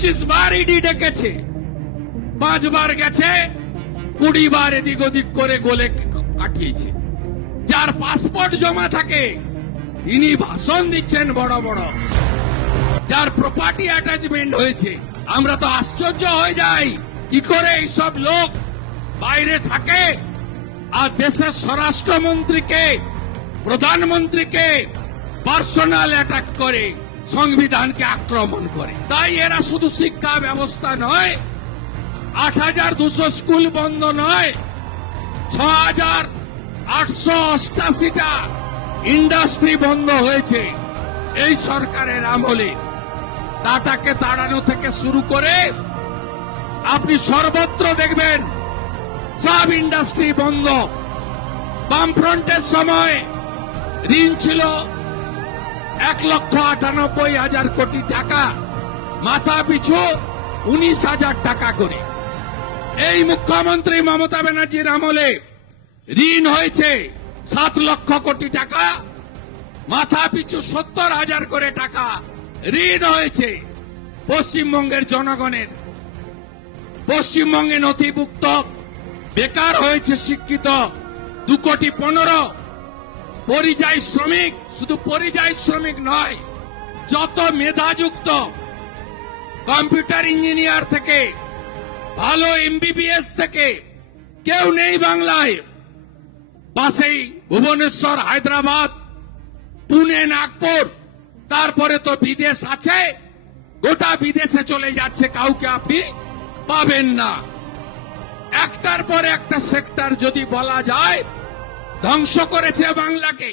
পঁচিশ বার ইডি ডেকেছে। পাঁচবার গেছে, কুড়ি বার এদিক ওদিক করে গোলে কাটিয়েছে। যার পাসপোর্ট জমা থাকে, তিনি ভাষণ দিচ্ছেন বড় বড়। যার প্রপার্টি অ্যাটাচমেন্ট হয়েছে, আমরা তো আশ্চর্য হয়ে যাই, কি করে এইসব লোক বাইরে থাকে? আর দেশের স্বরাষ্ট্রমন্ত্রীকে, প্রধানমন্ত্রীকে পার্সোনাল অ্যাটাক করে। সংবিধানকে আক্রমণ করে। তাই এরা শুধু শিক্ষা ব্যবস্থা নয়, আট হাজার দুশো স্কুল বন্ধ নয়, ছ হাজার আটশো অষ্টাশিটা ইন্ডাস্ট্রি বন্ধ হয়েছে। এই সরকারের আমলে টাটাকে তাড়ানো থেকে শুরু করে আপনি সর্বত্র দেখবেন, সব ইন্ডাস্ট্রি বন্ধ। বামফ্রন্টের সময় ঋণ ছিল এক লক্ষ আটানব্বই হাজার কোটি টাকা। মাথা পিছু উনিশ হাজার টাকা করে। এই মুখ্যমন্ত্রী মমতা ব্যানার্জির আমলে ঋণ হয়েছে সাত লক্ষ কোটি টাকা। মাথা পিছু সত্তর হাজার করে টাকা ঋণ হয়েছে পশ্চিমবঙ্গের জনগণের। পশ্চিমবঙ্গে নথিভুক্ত বেকার হয়েছে শিক্ষিত দু কোটি পনেরো পরিযায়ী শ্রমিক, শুধু পরিযায়ী শ্রমিক নয়, যত মেধাযুক্ত কম্পিউটার ইঞ্জিনিয়ার থেকে, ভালো এমবিবিএস থেকে, কেউ নেই বাংলায়। পাশেই ভুবনেশ্বর, হায়দ্রাবাদ, পুনে, নাগপুর, তারপরে তো বিদেশ আছে, গোটা বিদেশে চলে যাচ্ছে, কাউকে আপনি পাবেন না। একটার পর একটা সেক্টর যদি বলা যায় ধ্বংস করেছে বাংলাকে।